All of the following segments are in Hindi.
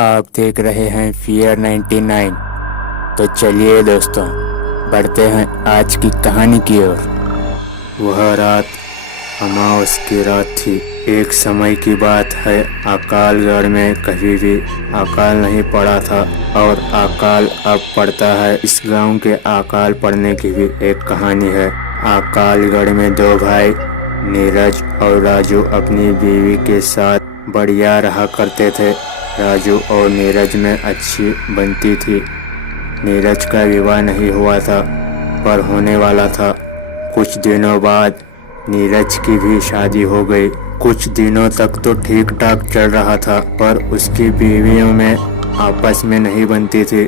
आप देख रहे हैं फियर 99। तो चलिए दोस्तों, बढ़ते हैं आज की कहानी की ओर। वह रात अमावस की रात थी। एक समय की बात है, अकालगढ़ में कभी भी अकाल नहीं पड़ा था और अकाल अब पड़ता है। इस गांव के अकाल पड़ने की भी एक कहानी है। अकालगढ़ में दो भाई नीरज और राजू अपनी बीवी के साथ बढ़िया रहा करते थे। राजू और नीरज में अच्छी बनती थी। नीरज का विवाह नहीं हुआ था पर होने वाला था। कुछ दिनों बाद नीरज की भी शादी हो गई। कुछ दिनों तक तो ठीक ठाक चल रहा था पर उसकी बीवियों में आपस में नहीं बनती थी,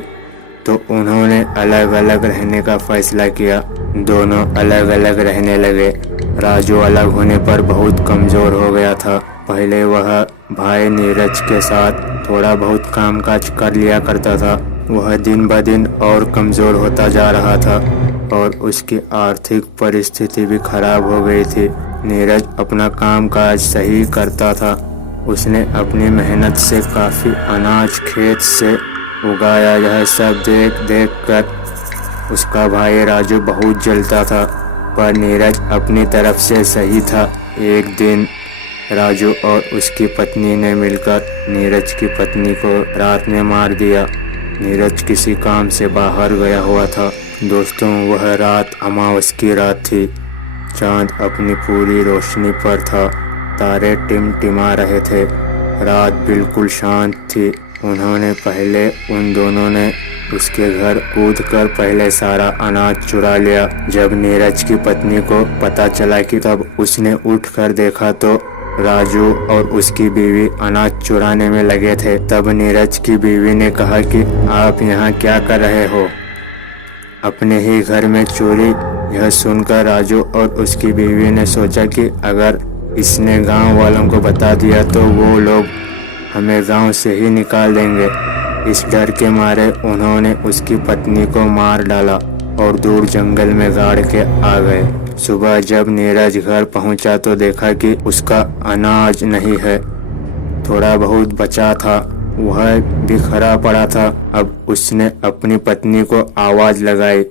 तो उन्होंने अलग अलग रहने का फैसला किया। दोनों अलग अलग रहने लगे। राजू अलग होने पर बहुत कमज़ोर हो गया था। पहले वह भाई नीरज के साथ थोड़ा बहुत कामकाज कर लिया करता था। वह दिन ब दिन और कमज़ोर होता जा रहा था और उसकी आर्थिक परिस्थिति भी खराब हो गई थी। नीरज अपना कामकाज सही करता था। उसने अपनी मेहनत से काफ़ी अनाज खेत से उगाया। यह सब देख देख कर उसका भाई राजू बहुत जलता था, पर नीरज अपनी तरफ से सही था। एक दिन राजू और उसकी पत्नी ने मिलकर नीरज की पत्नी को रात में मार दिया। नीरज किसी काम से बाहर गया हुआ था। दोस्तों, वह रात अमावस की रात थी। चांद अपनी पूरी रोशनी पर था। तारे टिमटिमा रहे थे। रात बिल्कुल शांत थी। उन दोनों ने उसके घर कूदकर पहले सारा अनाज चुरा लिया। जब नीरज की पत्नी को पता चला कि तब उसने उठकर देखा तो राजू और उसकी बीवी अनाज चुराने में लगे थे। तब नीरज की बीवी ने कहा कि आप यहाँ क्या कर रहे हो, अपने ही घर में चोरी। यह सुनकर राजू और उसकी बीवी ने सोचा कि अगर इसने गांव वालों को बता दिया तो वो लोग हमें गांव से ही निकाल देंगे। इस डर के मारे उन्होंने उसकी पत्नी को मार डाला और दूर जंगल में गाड़ के आ गए। सुबह जब नीरज घर पहुंचा तो देखा कि उसका अनाज नहीं है। थोड़ा बहुत बचा था, वह बिखरा पड़ा था। अब उसने अपनी पत्नी को आवाज लगाई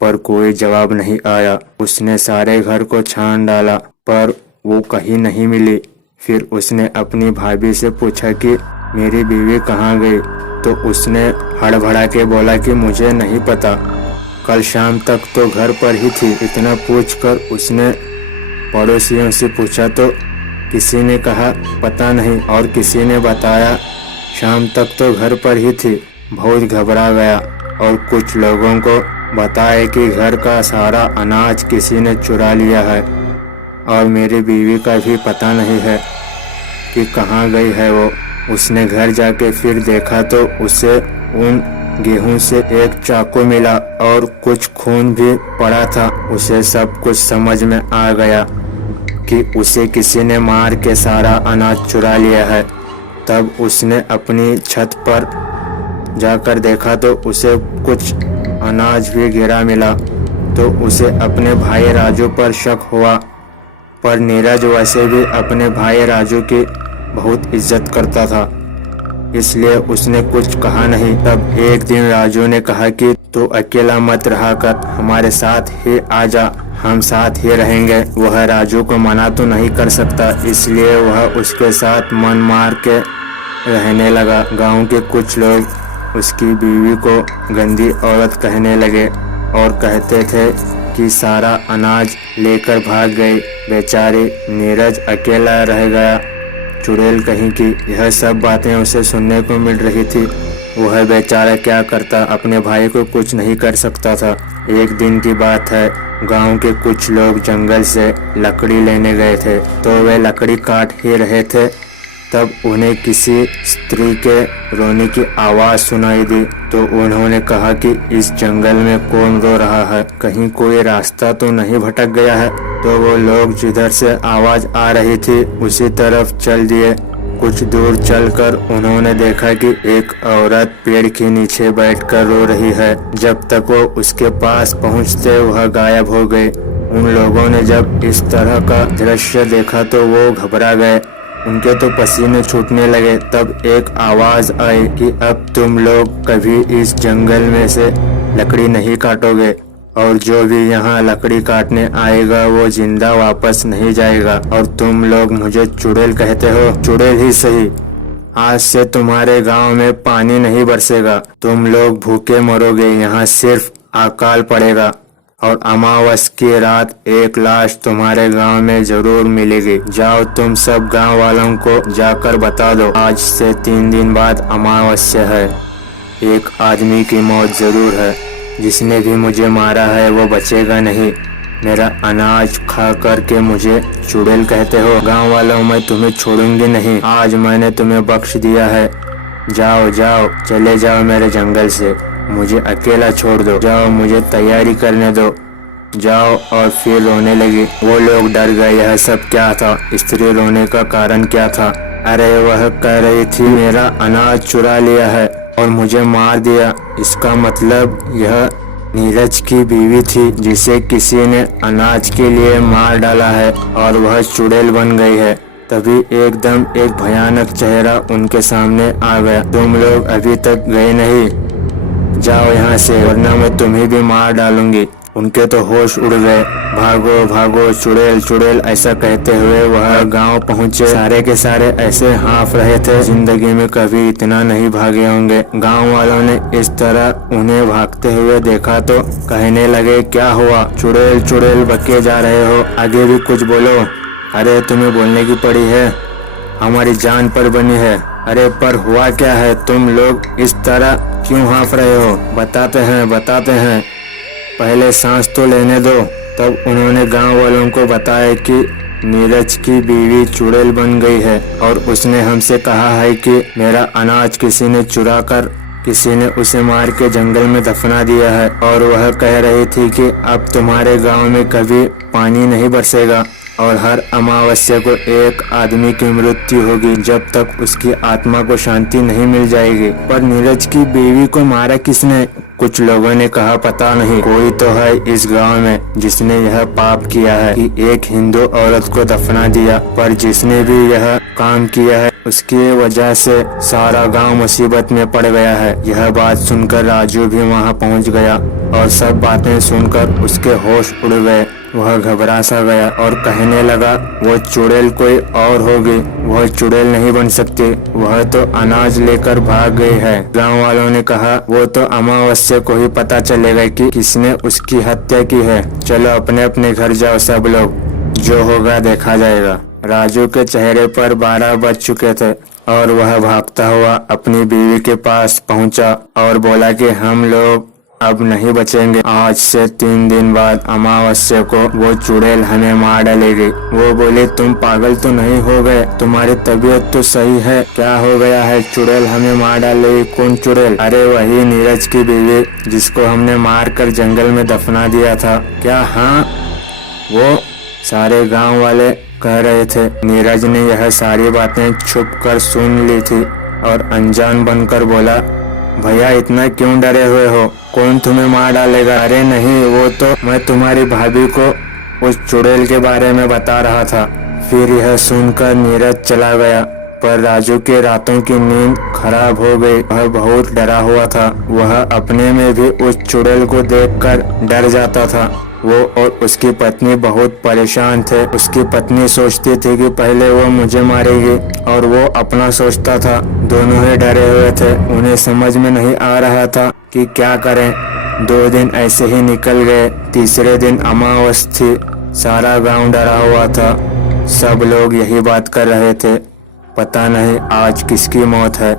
पर कोई जवाब नहीं आया। उसने सारे घर को छान डाला पर वो कहीं नहीं मिली। फिर उसने अपनी भाभी से पूछा कि मेरी बीवी कहाँ गई, तो उसने हड़बड़ा के बोला कि मुझे नहीं पता, कल शाम तक तो घर पर ही थी। इतना पूछकर उसने पड़ोसियों से पूछा तो किसी ने कहा पता नहीं और किसी ने बताया शाम तक तो घर पर ही थी। बहुत घबरा गया और कुछ लोगों को बताया कि घर का सारा अनाज किसी ने चुरा लिया है और मेरी बीवी का भी पता नहीं है कि कहाँ गई है वो। उसने घर जाके फिर देखा तो उसे उन गेहूं से एक चाकू मिला और कुछ खून भी पड़ा था। उसे सब कुछ समझ में आ गया कि उसे किसी ने मार के सारा अनाज चुरा लिया है। तब उसने अपनी छत पर जाकर देखा तो उसे कुछ अनाज भी गिरा मिला, तो उसे अपने भाई राजू पर शक हुआ। पर नीरज वैसे भी अपने भाई राजू की बहुत इज्जत करता था, इसलिए उसने कुछ कहा नहीं। तब एक दिन राजू ने कहा कि तू अकेला मत रहा कर, हमारे साथ ही आजा, हम साथ ही रहेंगे। वह राजू को मना तो नहीं कर सकता, इसलिए वह उसके साथ मन मार के रहने लगा। गांव के कुछ लोग उसकी बीवी को गंदी औरत कहने लगे और कहते थे कि सारा अनाज लेकर भाग गई। बेचारी नीरज अकेला रह गया, चुड़ैल कहीं की। यह सब बातें उसे सुनने को मिल रही थी। वह बेचारा क्या करता, अपने भाई को कुछ नहीं कर सकता था। एक दिन की बात है, गांव के कुछ लोग जंगल से लकड़ी लेने गए थे, तो वे लकड़ी काट ही रहे थे। तब उन्हें किसी स्त्री के रोने की आवाज़ सुनाई दी, तो उन्होंने कहा कि इस जंगल में कौन रो रहा है, कहीं कोई रास्ता तो नहीं भटक गया है। तो वो लोग जिधर से आवाज़ आ रही थी उसी तरफ चल दिए। कुछ दूर चलकर उन्होंने देखा कि एक औरत पेड़ के नीचे बैठकर रो रही है। जब तक वो उसके पास पहुंचते वह गायब हो गई। उन लोगों ने जब इस तरह का दृश्य देखा तो वो घबरा गए। उनके तो पसीने छूटने लगे। तब एक आवाज आई कि अब तुम लोग कभी इस जंगल में से लकड़ी नहीं काटोगे और जो भी यहाँ लकड़ी काटने आएगा वो जिंदा वापस नहीं जाएगा। और तुम लोग मुझे चुड़ैल कहते हो? चुड़ैल ही सही, आज से तुम्हारे गांव में पानी नहीं बरसेगा, तुम लोग भूखे मरोगे, यहाँ सिर्फ अकाल पड़ेगा और अमावस की रात एक लाश तुम्हारे गांव में जरूर मिलेगी। जाओ तुम सब गांव वालों को जाकर बता दो, आज से 3 दिन बाद अमावस्या है। एक आदमी की मौत जरूर है, जिसने भी मुझे मारा है वो बचेगा नहीं। मेरा अनाज खा कर के मुझे चुड़ैल कहते हो? गांव वालों, मैं तुम्हें छोड़ूंगी नहीं। आज मैंने तुम्हें बख्श दिया है, जाओ जाओ, चले जाओ मेरे जंगल से, मुझे अकेला छोड़ दो। जाओ, मुझे तैयारी करने दो, जाओ। और फिर रोने लगी। वो लोग डर गए, यह सब क्या था? स्त्री रोने का कारण क्या था? अरे वह कह रही थी मेरा अनाज चुरा लिया है और मुझे मार दिया। इसका मतलब यह नीरज की बीवी थी, जिसे किसी ने अनाज के लिए मार डाला है और वह चुड़ैल बन गई है। तभी एकदम एक भयानक चेहरा उनके सामने आ गया। तुम लोग अभी तक गए नहीं, जाओ यहाँ से वरना मैं तुम्हें भी मार डालूंगी। उनके तो होश उड़ गए। भागो भागो चुड़ैल चुड़ैल, ऐसा कहते हुए वह गांव पहुंचे। सारे के सारे ऐसे हाँफ रहे थे, जिंदगी में कभी इतना नहीं भागे होंगे। गांव वालों ने इस तरह उन्हें भागते हुए देखा तो कहने लगे, क्या हुआ? चुड़ैल चुड़ैल बके जा रहे हो, आगे भी कुछ बोलो। अरे तुम्हें बोलने की पड़ी है, हमारी जान पर बनी है। अरे पर हुआ क्या है? तुम लोग इस तरह क्यों हाँफ रहे हो? बताते हैं, पहले सांस तो लेने दो। तब उन्होंने गांव वालों को बताया कि नीरज की बीवी चुड़ैल बन गई है और उसने हमसे कहा है कि मेरा अनाज किसी ने चुरा कर किसी ने उसे मार के जंगल में दफना दिया है। और वह कह रही थी कि अब तुम्हारे गांव में कभी पानी नहीं बरसेगा और हर अमावस्या को एक आदमी की मृत्यु होगी जब तक उसकी आत्मा को शांति नहीं मिल जाएगी। पर नीरज की बीवी को मारा किसने? कुछ लोगों ने कहा पता नहीं, कोई तो है इस गांव में जिसने यह पाप किया है कि एक हिंदू औरत को दफना दिया। पर जिसने भी यह काम किया है उसकी वजह से सारा गांव मुसीबत में पड़ गया है। यह बात सुनकर राजू भी वहां पहुंच गया और सब बातें सुनकर उसके होश उड़ गए। वह घबरा सा गया और कहने लगा, वो चुड़ैल कोई और होगी, वह चुड़ैल नहीं बन सकती, वह तो अनाज लेकर भाग गई है। गांव वालों ने कहा, वो तो अमावस्या को ही पता चलेगा कि किसने उसकी हत्या की है। चलो अपने अपने घर जाओ सब लोग, जो होगा देखा जाएगा। राजू के चेहरे पर 12 बज चुके थे और वह भागता हुआ अपनी बीवी के पास पहुंचा और बोला कि हम लोग अब नहीं बचेंगे। आज से 3 दिन बाद अमावस्या को वो चुड़ैल हमें मार डालेगी। वो बोले, तुम पागल तो नहीं हो गए? तुम्हारी तबीयत तो सही है, क्या हो गया है? चुड़ैल हमें मार डालेगी? कौन चुड़ैल? अरे वही नीरज की बीवी जिसको हमने मार कर जंगल में दफना दिया था। क्या? हाँ, वो सारे गांव वाले कह रहे थे। नीरज ने यह सारी बातें छुप कर सुन ली थी और अनजान बनकर बोला, भैया इतना क्यों डरे हुए हो? कौन तुम्हें मार डालेगा? अरे नहीं, वो तो मैं तुम्हारी भाभी को उस चुड़ैल के बारे में बता रहा था। फिर यह सुनकर नीरज चला गया। पर राजू के रातों की नींद खराब हो गई। वह बहुत डरा हुआ था। वह अपने में भी उस चुड़ैल को देखकर डर जाता था। वो और उसकी पत्नी बहुत परेशान थे। उसकी पत्नी सोचती थी कि पहले वो मुझे मारेगी और वो अपना सोचता था। दोनों ही डरे हुए थे। उन्हें समझ में नहीं आ रहा था कि क्या करें। 2 दिन ऐसे ही निकल गए। तीसरे दिन अमावस थी। सारा गांव डरा हुआ था। सब लोग यही बात कर रहे थे, पता नहीं आज किसकी मौत है।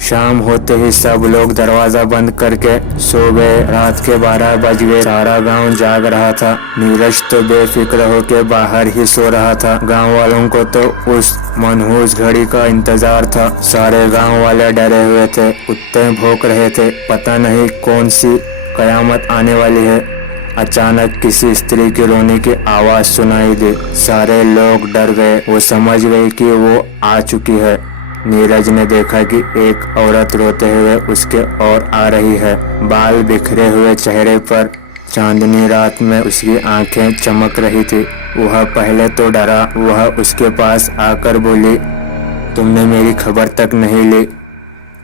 शाम होते ही सब लोग दरवाजा बंद करके सो गए। रात के 12 बज गए। सारा गांव जाग रहा था। नीरज तो बेफिक्र होकर बाहर ही सो रहा था। गांव वालों को तो उस मनहूस घड़ी का इंतजार था। सारे गांव वाले डरे हुए थे। कुत्ते भौंक रहे थे। पता नहीं कौन सी कयामत आने वाली है। अचानक किसी स्त्री के रोने की आवाज सुनाई दी। सारे लोग डर गए। वो समझ गए कि वो आ चुकी है। नीरज ने देखा कि एक औरत रोते हुए उसके ओर आ रही है। बाल बिखरे हुए चेहरे पर चांदनी रात में उसकी आंखें चमक रही थी। वह पहले तो डरा। वह उसके पास आकर बोली, तुमने मेरी खबर तक नहीं ली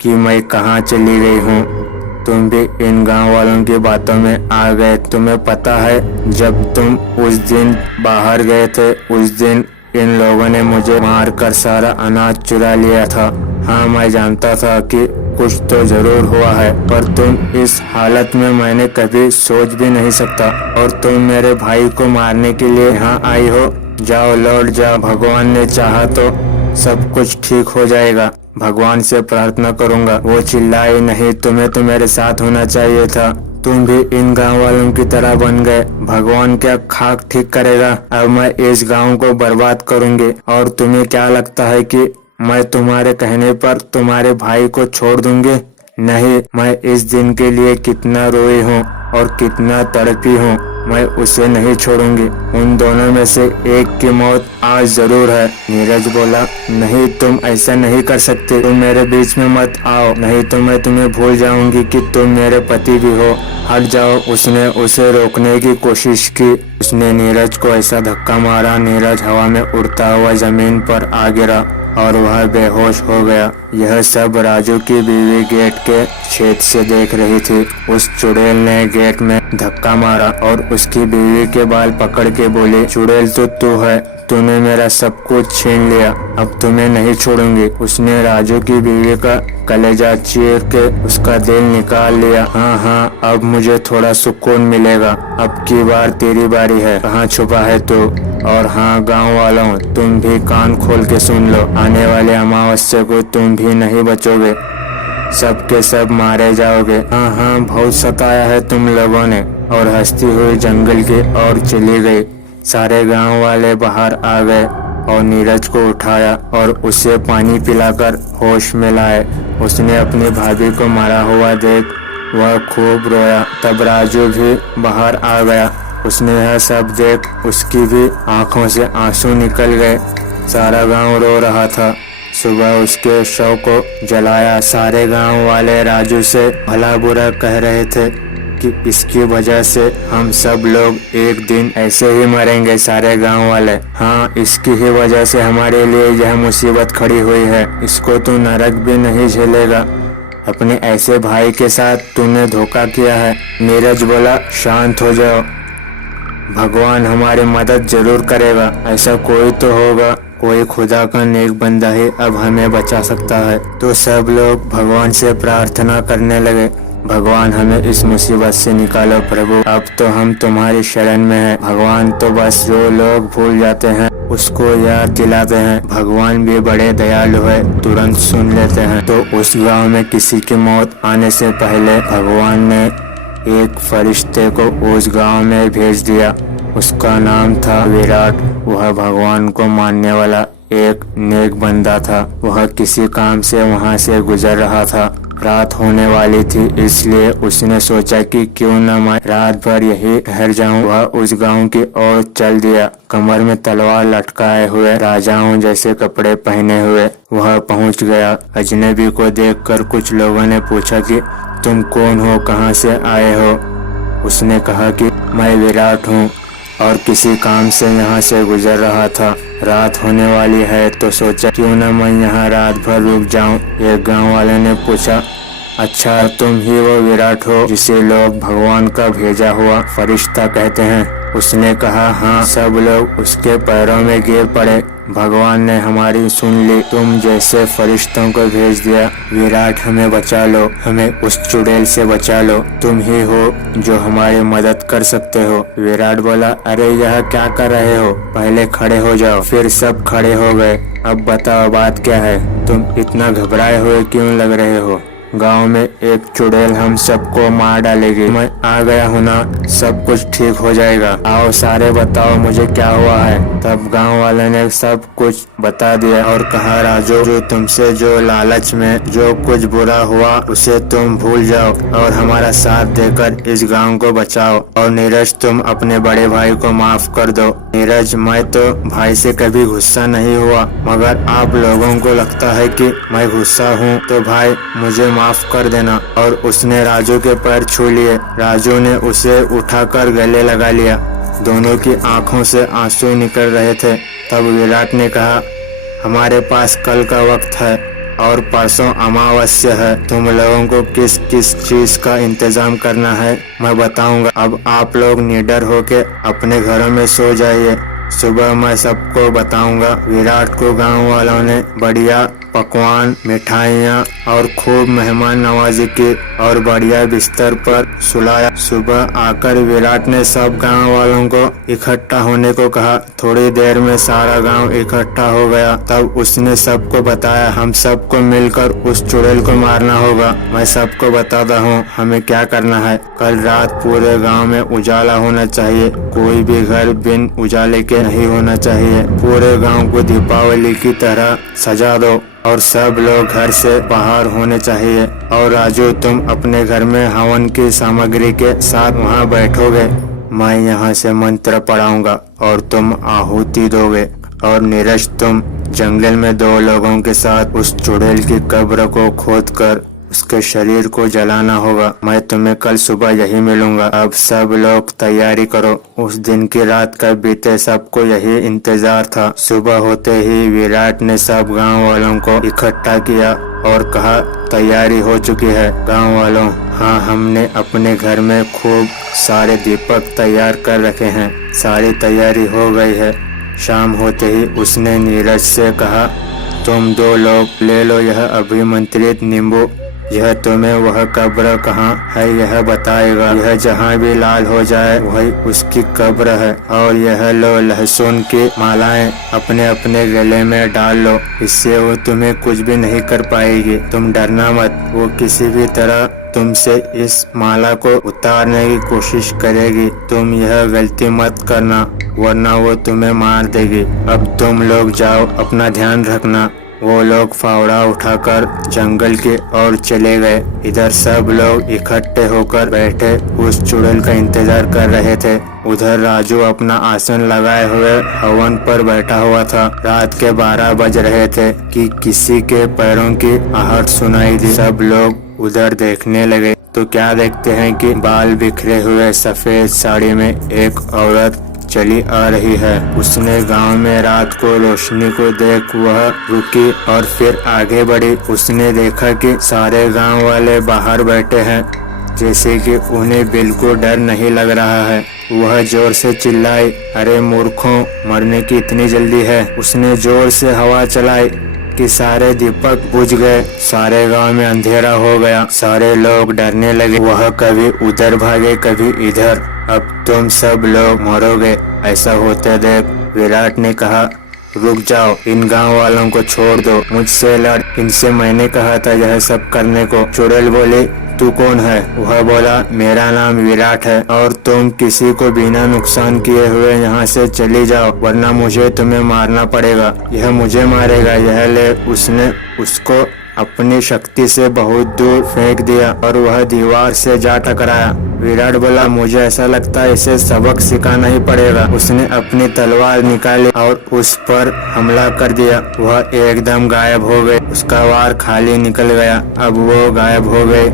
कि मैं कहाँ चली गई हूँ। तुम भी इन गांव वालों की बातों में आ गए। तुम्हें पता है जब तुम उस दिन बाहर गए थे उस दिन इन लोगों ने मुझे मारकर सारा अनाज चुरा लिया था। हाँ, मैं जानता था कि कुछ तो जरूर हुआ है, पर तुम इस हालत में मैंने कभी सोच भी नहीं सकता। और तुम मेरे भाई को मारने के लिए यहाँ आई हो। जाओ, लौट जाओ। भगवान ने चाहा तो सब कुछ ठीक हो जाएगा। भगवान से प्रार्थना करूंगा। वो चिल्लाई नहीं, तुम्हें तो मेरे साथ होना चाहिए था। तुम भी इन गांव वालों की तरह बन गए। भगवान क्या खाक ठीक करेगा। अब मैं इस गांव को बर्बाद करूंगी। और तुम्हें क्या लगता है कि मैं तुम्हारे कहने पर तुम्हारे भाई को छोड़ दूंगी? नहीं, मैं इस दिन के लिए कितना रोई हूँ और कितना तड़पी हूँ। मैं उसे नहीं छोड़ूंगी। उन दोनों में से एक की मौत आज जरूर है। नीरज बोला, नहीं, तुम ऐसा नहीं कर सकते। तुम मेरे बीच में मत आओ, नहीं तो मैं तुम्हें भूल जाऊंगी कि तुम मेरे पति भी हो। हट जाओ। उसने उसे रोकने की कोशिश की। उसने नीरज को ऐसा धक्का मारा, नीरज हवा में उड़ता हुआ जमीन पर आ गिरा और वह बेहोश हो गया। यह सब राजू की बीवी गेट के छेद से देख रही थी। उस चुड़ैल ने गेट में धक्का मारा और उसकी बीवी के बाल पकड़ के बोली, चुड़ैल तो तू है, तूने मेरा सब कुछ छीन लिया, अब तुम्हें नहीं छोड़ूंगी। उसने राजू की बीवी का कलेजा चीर के उसका दिल निकाल लिया। हाँ, अब मुझे थोड़ा सुकून मिलेगा। अब की बार तेरी बारी है। कहाँ छुपा है तू? और हाँ, गांव वालों, तुम भी कान खोल के सुन लो। आने वाले अमावस्या को तुम भी नहीं बचोगे। सब के सब मारे जाओगे। हाँ, बहुत सताया है तुम लोगों ने। और हंसती हुई जंगल की ओर चली गई। सारे गांव वाले बाहर आ गए और नीरज को उठाया और उसे पानी पिलाकर होश में लाए। उसने अपनी भाभी को मारा हुआ देख वह खूब रोया। तब राजू भी बाहर आ गया। उसने यह सब देख उसकी भी आंखों से आंसू निकल गए। सारा गांव रो रहा था। सुबह उसके शव को जलाया। सारे गांव वाले राजू से भला बुरा कह रहे थे कि इसकी वजह से हम सब लोग एक दिन ऐसे ही मरेंगे। सारे गांव वाले, हाँ, इसकी ही वजह से हमारे लिए यह मुसीबत खड़ी हुई है। इसको तू नरक भी नहीं झेलेगा। अपने ऐसे भाई के साथ तूने धोखा किया है। नीरज बोला, शांत हो जाओ, भगवान हमारी मदद जरूर करेगा। ऐसा कोई तो होगा, कोई खुदा का नेक बंदा ही अब हमें बचा सकता है। तो सब लोग भगवान से प्रार्थना करने लगे, भगवान हमें इस मुसीबत से निकालो प्रभु, अब तो हम तुम्हारी शरण में हैं। भगवान तो बस जो लोग भूल जाते हैं उसको याद दिलाते हैं। भगवान भी बड़े दयालु है, तुरंत सुन लेते हैं। तो उस गांव में किसी की मौत आने से पहले भगवान ने एक फरिश्ते को उस गांव में भेज दिया। उसका नाम था विराट। वह भगवान को मानने वाला एक नेक बंदा था। वह किसी काम से वहां से गुजर रहा था। रात होने वाली थी, इसलिए उसने सोचा कि क्यों न मैं रात भर यही ठहर जाऊं। वह उस गांव की ओर चल दिया। कमर में तलवार लटकाए हुए, राजाओं जैसे कपड़े पहने हुए वह पहुंच गया। अजनबी को देखकर कुछ लोगों ने पूछा कि तुम कौन हो, कहां से आए हो? उसने कहा कि मैं विराट हूँ और किसी काम से यहाँ से गुजर रहा था। रात होने वाली है तो सोचा क्यों न मैं यहाँ रात भर रुक जाऊं। एक गांव वाले ने पूछा, अच्छा, तुम ही वो विराट हो जिसे लोग भगवान का भेजा हुआ फरिश्ता कहते हैं? उसने कहा, हाँ। सब लोग उसके पैरों में गिर पड़े। भगवान ने हमारी सुन ली, तुम जैसे फरिश्तों को भेज दिया। विराट, हमें बचा लो, हमें उस चुड़ैल से बचा लो। तुम ही हो जो हमारी मदद कर सकते हो। विराट बोला, अरे यह क्या कर रहे हो? पहले खड़े हो जाओ। फिर सब खड़े हो गए। अब बताओ बात क्या है? तुम इतना घबराए हुए क्यों लग रहे हो? गांव में एक चुड़ैल हम सबको मार डालेगी। मैं आ गया हूँ ना, सब कुछ ठीक हो जाएगा। आओ सारे बताओ मुझे क्या हुआ है। तब गांव वाले ने सब कुछ बता दिया और कहा, राजू, जो तुमसे जो लालच में जो कुछ बुरा हुआ उसे तुम भूल जाओ और हमारा साथ देकर इस गांव को बचाओ। और नीरज, तुम अपने बड़े भाई को माफ कर दो। नीरज, मैं तो भाई से कभी गुस्सा नहीं हुआ, मगर आप लोगों को लगता है कि मैं गुस्सा हूँ, तो भाई मुझे माफ कर देना। और उसने राजू के पैर छू लिए। राजू ने उसे उठाकर गले लगा लिया। दोनों की आंखों से आंसू निकल रहे थे। तब विराट ने कहा, हमारे पास कल का वक्त है और परसों अमावस्या है। तुम लोगों को किस किस चीज का इंतजाम करना है मैं बताऊंगा। अब आप लोग निडर होके अपने घरों में सो जाइए। सुबह मैं सबको बताऊंगा। विराट को गांव वालों ने बढ़िया पकवान, मिठाइयाँ और खूब मेहमान नवाजी की और बढ़िया बिस्तर पर सुलाया। सुबह आकर विराट ने सब गांव वालों को इकट्ठा होने को कहा। थोड़ी देर में सारा गांव इकट्ठा हो गया। तब उसने सबको बताया, हम सबको मिलकर उस चुड़ैल को मारना होगा। मैं सबको बताता हूँ हमें क्या करना है। कल रात पूरे गाँव में उजाला होना चाहिए। कोई भी घर बिन उजाले के नहीं होना चाहिए। पूरे गाँव को दीपावली की तरह सजा दो और सब लोग घर से बाहर होने चाहिए। और राजू, तुम अपने घर में हवन की सामग्री के साथ वहाँ बैठोगे। मैं यहाँ से मंत्र पढ़ाऊंगा और तुम आहुति दोगे। और नीरज, तुम जंगल में 2 लोगों के साथ उस चुड़ैल की कब्र को खोदकर उसके शरीर को जलाना होगा। मैं तुम्हें कल सुबह यही मिलूंगा। अब सब लोग तैयारी करो। उस दिन की रात कब बीते सबको यही इंतजार था। सुबह होते ही विराट ने सब गांव वालों को इकट्ठा किया और कहा, तैयारी हो चुकी है गांव वालों। हाँ, हमने अपने घर में खूब सारे दीपक तैयार कर रखे हैं। सारी तैयारी हो गई है। शाम होते ही उसने नीरज से कहा, तुम 2 लोग ले लो यह अभिमंत्रित नींबू। यह तुम्हें वह कब्र कहाँ है यह बताएगा। यह जहाँ भी लाल हो जाए वही उसकी कब्र है। और यह लो लहसुन की मालाएं अपने अपने गले में डाल लो। इससे वो तुम्हें कुछ भी नहीं कर पाएगी। तुम डरना मत। वो किसी भी तरह तुमसे इस माला को उतारने की कोशिश करेगी। तुम यह गलती मत करना वरना वो तुम्हें मार देगी। अब तुम लोग जाओ, अपना ध्यान रखना। वो लोग फावड़ा उठाकर जंगल की ओर चले गए। इधर सब लोग इकट्ठे होकर बैठे उस चुड़ैल का इंतजार कर रहे थे। उधर राजू अपना आसन लगाए हुए हवन पर बैठा हुआ था। रात के 12 बज रहे थे कि किसी के पैरों की आहट सुनाई दी। सब लोग उधर देखने लगे तो क्या देखते हैं कि बाल बिखरे हुए सफेद साड़ी में एक औरत चली आ रही है। उसने गांव में रात को रोशनी को देख वह रुकी और फिर आगे बढ़ी। उसने देखा कि सारे गांव वाले बाहर बैठे हैं, जैसे कि उन्हें बिल्कुल डर नहीं लग रहा है। वह जोर से चिल्लाई, अरे मूर्खों, मरने की इतनी जल्दी है। उसने जोर से हवा चलाई कि सारे दीपक बुझ गए। सारे गांव में अंधेरा हो गया। सारे लोग डरने लगे। वह कभी उधर भागे कभी इधर। अब तुम सब लोग मरोगे। ऐसा होते देख विराट ने कहा, रुक जाओ, इन गांव वालों को छोड़ दो, मुझसे लड़। इनसे मैंने कहा था यह सब करने को। चुड़ैल बोली, तू कौन है? वह बोला, मेरा नाम विराट है और तुम किसी को बिना नुकसान किए हुए यहाँ से चली जाओ वरना मुझे तुम्हें मारना पड़ेगा। यह मुझे मारेगा। यह ले। उसने उसको अपनी शक्ति से बहुत दूर फेंक दिया और वह दीवार से जा टकराया। विराट बोला, मुझे ऐसा लगता है इसे सबक सिखाना ही पड़ेगा। उसने अपनी तलवार निकाली और उस पर हमला कर दिया। वह एकदम गायब हो गई। उसका वार खाली निकल गया। अब वो गायब हो गई,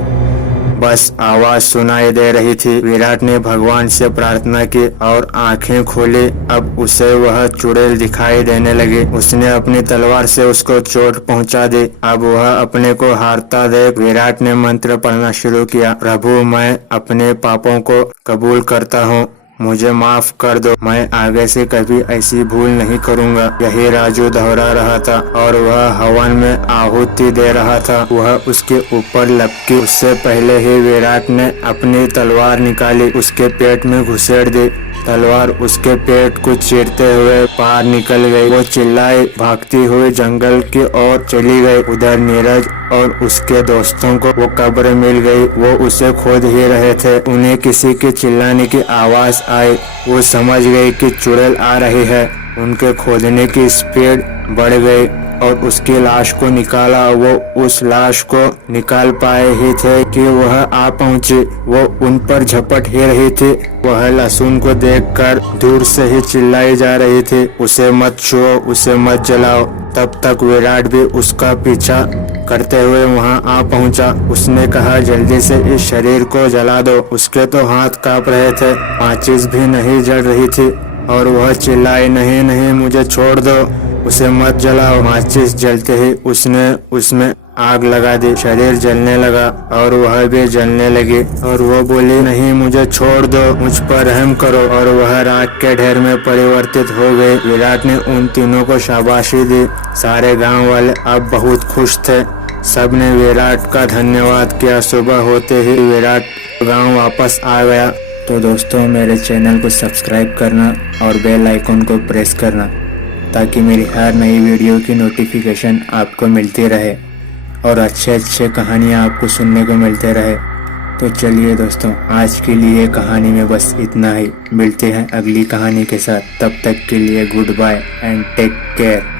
बस आवाज सुनाई दे रही थी। विराट ने भगवान से प्रार्थना की और आंखें खोली। अब उसे वह चुड़ैल दिखाई देने लगी। उसने अपनी तलवार से उसको चोट पहुंचा दी। अब वह अपने को हारता देख विराट ने मंत्र पढ़ना शुरू किया, प्रभु, मैं अपने पापों को कबूल करता हूँ, मुझे माफ कर दो। मैं आगे से कभी ऐसी भूल नहीं करूँगा। यही राजू दोहरा रहा था और वह हवन में आहुति दे रहा था। वह उसके ऊपर लपकी। उससे पहले ही विराट ने अपनी तलवार निकाली, उसके पेट में घुसेड़ दी। तलवार उसके पेट को चीरते हुए पार निकल गई। वो चिल्लाई भागती हुई जंगल की ओर चली गई। उधर नीरज और उसके दोस्तों को वो कब्र मिल गई। वो उसे खोद ही रहे थे। उन्हें किसी के चिल्लाने की आवाज आई। वो समझ गई कि चुड़ैल आ रही है। उनके खोदने की स्पीड बढ़ गई और उसकी लाश को निकाला। वो उस लाश को निकाल पाए ही थे कि वह आ पहुंची। वो उन पर झपट ही रही थी। वह लहसुन को देखकर दूर से ही चिल्लाई जा रही थी, उसे मत छुओ, उसे मत जलाओ। तब तक विराट भी उसका पीछा करते हुए वहां आ पहुंचा। उसने कहा, जल्दी से इस शरीर को जला दो। उसके तो हाथ कांप रहे थे, माचिस भी नहीं जल रही थी और वह चिल्लाई, नहीं नहीं, मुझे छोड़ दो, उसे मत जलाओ। माचिस जलते ही उसने उसमें आग लगा दी। शरीर जलने लगा और वह भी जलने लगी और वो बोली, नहीं, मुझे छोड़ दो, मुझ पर रहम करो। और वह राख के ढेर में परिवर्तित हो गई। विराट ने उन तीनों को शाबाशी दी। सारे गांव वाले अब बहुत खुश थे। सब ने विराट का धन्यवाद किया। सुबह होते ही विराट गांव वापस आ गया। तो दोस्तों, मेरे चैनल को सब्सक्राइब करना और बेल आइकन को प्रेस करना ताकि मेरी हर नई वीडियो की नोटिफिकेशन आपको मिलती रहे और अच्छे कहानियाँ आपको सुनने को मिलते रहे। तो चलिए दोस्तों, आज के लिए कहानी में बस इतना ही। मिलते हैं अगली कहानी के साथ। तब तक के लिए goodbye and take care.